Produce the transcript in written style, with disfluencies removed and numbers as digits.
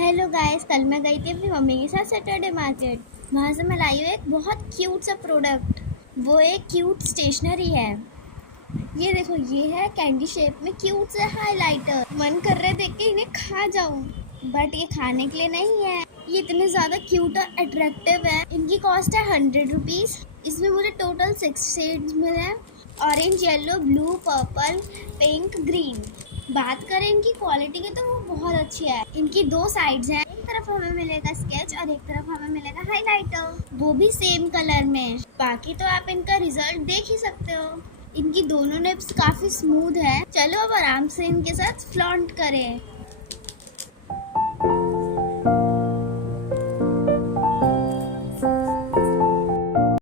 Hello guys, कल मैं गई थी अपनी मम्मी के साथ सैटरडे मार्केट। वहाँ से मैं लाई हूँ एक बहुत क्यूट सा प्रोडक्ट। वो एक क्यूट स्टेशनरी है। ये देखो, ये है कैंडी शेप में क्यूट से हाइलाइटर। मन कर रहा है देख के इन्हें खा जाऊँ, बट ये खाने के लिए नहीं है। ये इतने ज़्यादा क्यूट और अट्रैक्टिव है। इनकी कॉस्ट है 100 रुपीज़। इसमें मुझे टोटल 6 शेड्स मिले हैं: orange, yellow, blue, purple, pink, green. बात करें इनकी क्वालिटी की तो वो बहुत अच्छी है। इनकी 2 साइड्स हैं, एक तरफ हमें मिलेगा स्केच और एक तरफ हमें मिलेगा हाइलाइटर, वो भी सेम कलर में। बाकी तो आप इनका रिजल्ट देख ही सकते हो। इनकी दोनों निब्स काफी स्मूथ है। चलो अब आराम से इनके साथ फ्लॉन्ट करें।